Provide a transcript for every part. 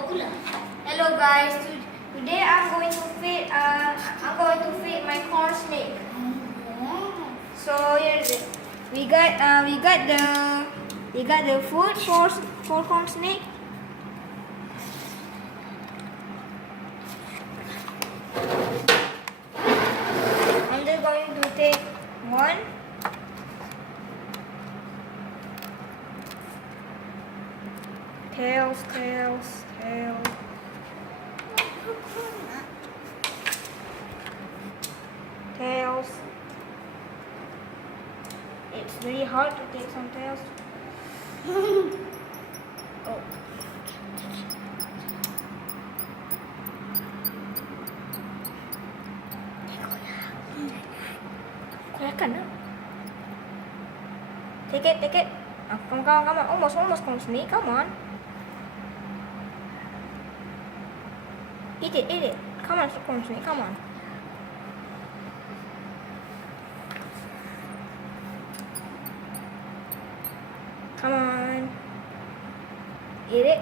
Hello guys, today I'm going to feed my corn snake. So here's it. We got the food for corn snake. I'm just going to take one. Tails. Tails. It's very hard to take some tails. Oh. Kelihatan tak? Take it. Come on. Almost corn snake. Come on. Eat it. Come on, corn snake. Come on. Come on. Eat it.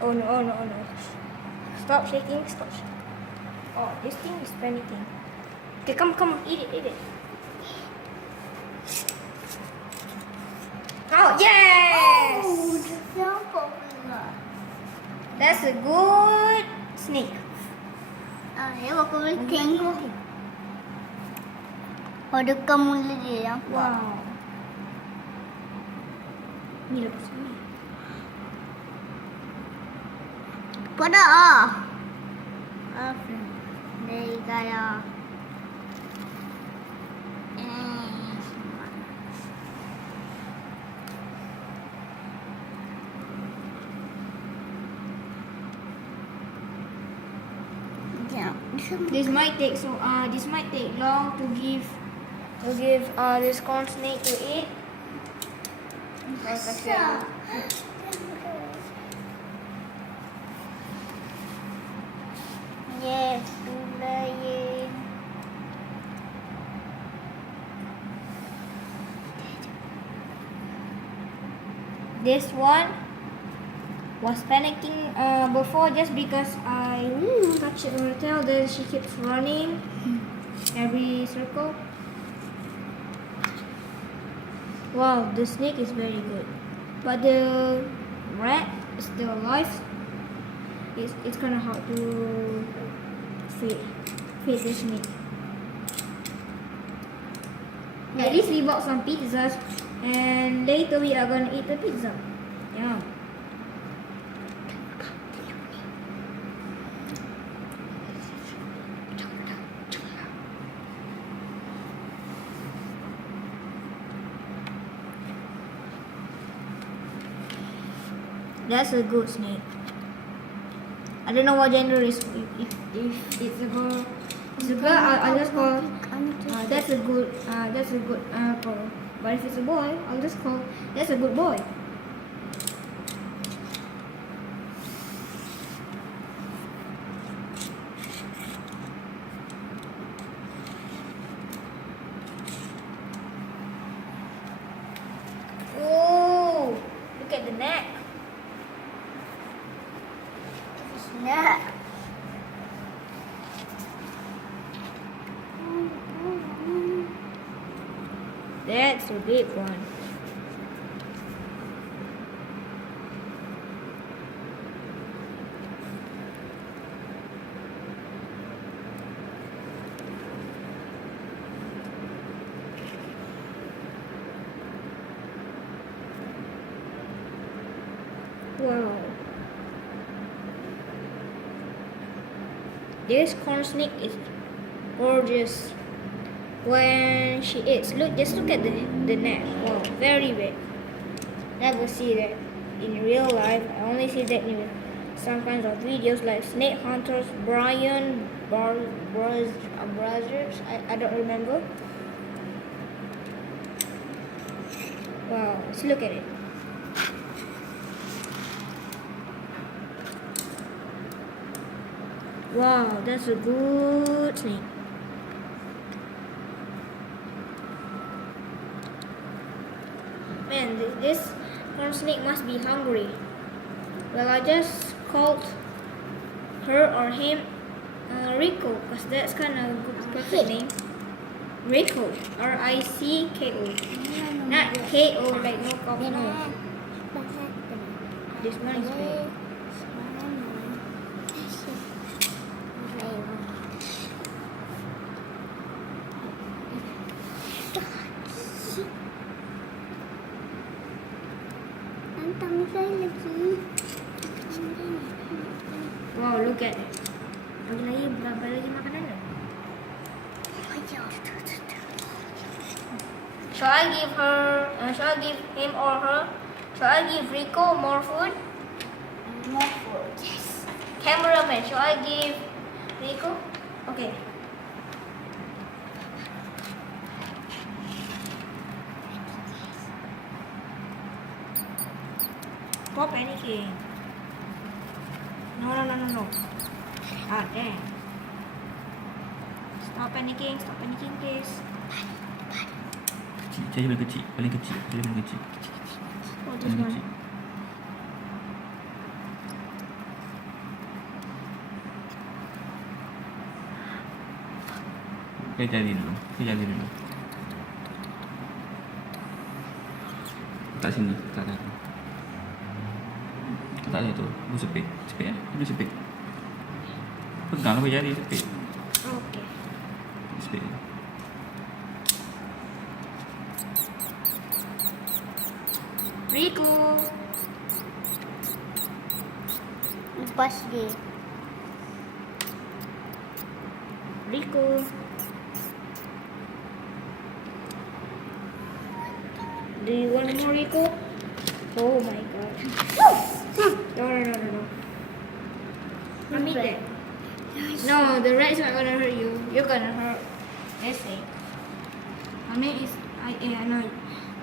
Oh no. Stop shaking. Oh, this thing is panicking. Okay, come. Eat it. Oh, yes! Oh, the so popular. That's a good snake. Saya boleh tengok. Ada kamu lagi yang Wow. Ni lepas ni. pada ah. Dari gaya. This might take long to give this corn snake to eat. Yes, gulain. This one was panicking before just because I touched her tail. Then she keeps running every circle. Wow, the snake is very good, but the rat is still alive. It's kind of hard to feed the snake. At least we bought some pizzas, and later we are gonna eat the pizza. Yeah. That's a good snake. I don't know what gender is. If it's a girl, I'll just call. That's a good girl. But if it's a boy, I'll just call. That's a good boy. Oh, look at the neck. Yeah. That's a big one. Wow. This corn snake is gorgeous when she eats. Just look at the neck. Wow, very big. Never see that in real life. I only see that in some kinds of videos like Snake Hunters, Brian Brothers. I don't remember. Wow, let's look at it. Wow, that's a good snake. Man, this corn snake must be hungry. Well, I just called her or him Rico, because that's kind of a good perfect name. Rico, R-I-C-K-O. Not K-O, like no cough, no. This one is big. Wow, look at it. Berapa lagi makanan dia? Shall I give her? Shall I give him or her? Shall I give Rico more food? More food. Yes. Cameraman, shall I give Rico? Okay. Stop panicking. No. Ah, damn. Stop panicking, please. Kecil, paling kecil. Oh, this Paling one. kecil. Pakai jari dulu. Letak sini, letak sini. Letak sini tu, lu sepit ya, lu sepit. Pegang pakai jari, sepit. Okay. Sepit. Rico. Lepas dia. Rico. Do you want more Rico? Oh my god. No. Come eat that. No, the rat's not gonna hurt you. You're gonna hurt. Let's see. I mean, I know.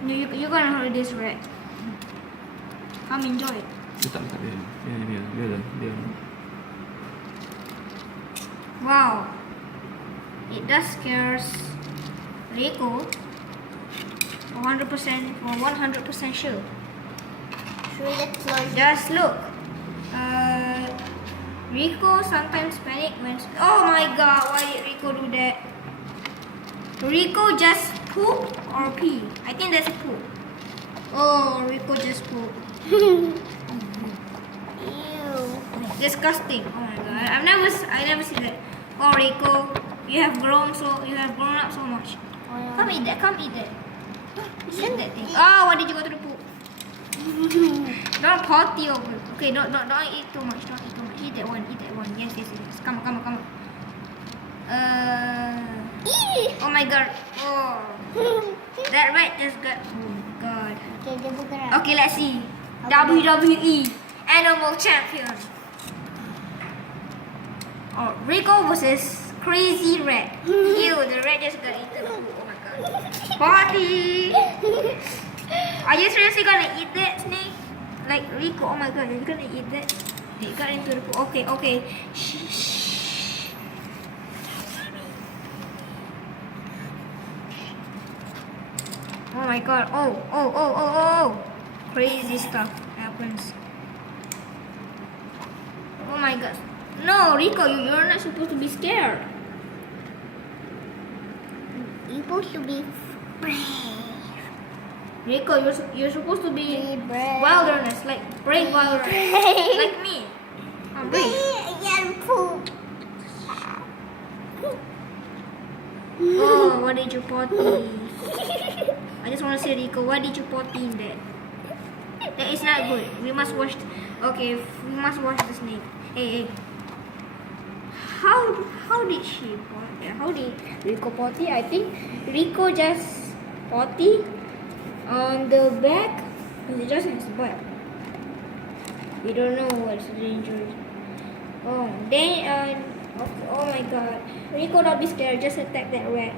No, you're gonna hurt this rat. Come enjoy it. Letak biar. Wow. It does scares Rico. 100% or 100% sure. Should we close? Just look. Rico sometimes panic when. Oh my god! Why did Rico do that? Rico just poop or pee? I think that's poop. Oh, Rico just poop. Ew. Disgusting. Oh my god! I never seen that. Oh Rico, you have grown up so much. Come eat that. Eat that thing. Oh, why did you go to the poop? Don't potty over. Okay, don't eat too much. Eat that one. Yes. Come on. Oh my god. Oh, that rat just got. Oh my god. Okay, dia bukan. Okay, let's see. WWE Animal Champion. Oh, Rico versus Crazy Rat. Ew, the rat just got eaten. Oh my god. Potty. Are you seriously gonna eat that snake? Like Rico, oh my god, are you gonna eat that? It got into the pool. Okay. Shh. Oh my god. Oh. Crazy stuff happens. Oh my god. No, Rico, you're not supposed to be scared. You're supposed to be brave. Rico, you're supposed to be Be brave. wilderness, like brave wilderness, brave. like me. I'm brave. Yan poop. Oh, what did you potty? I just want to say, Rico, why did you potty in that? That is not good. We must wash. Okay, we must wash the snake. Hey. How did she potty? How did Rico potty? I think Rico just potty on the back. It's just his butt. We don't know what's the injury. Oh, then okay, oh my god. Rico, don't be scared. Just attack that rat.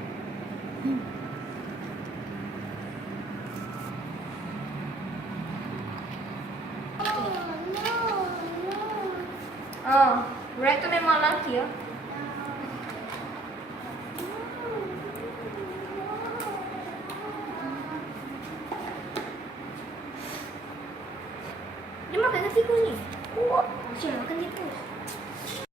Oh, rat tu memang lelaki ya. Dia makan kaki kau ni. Siapa makan tikus?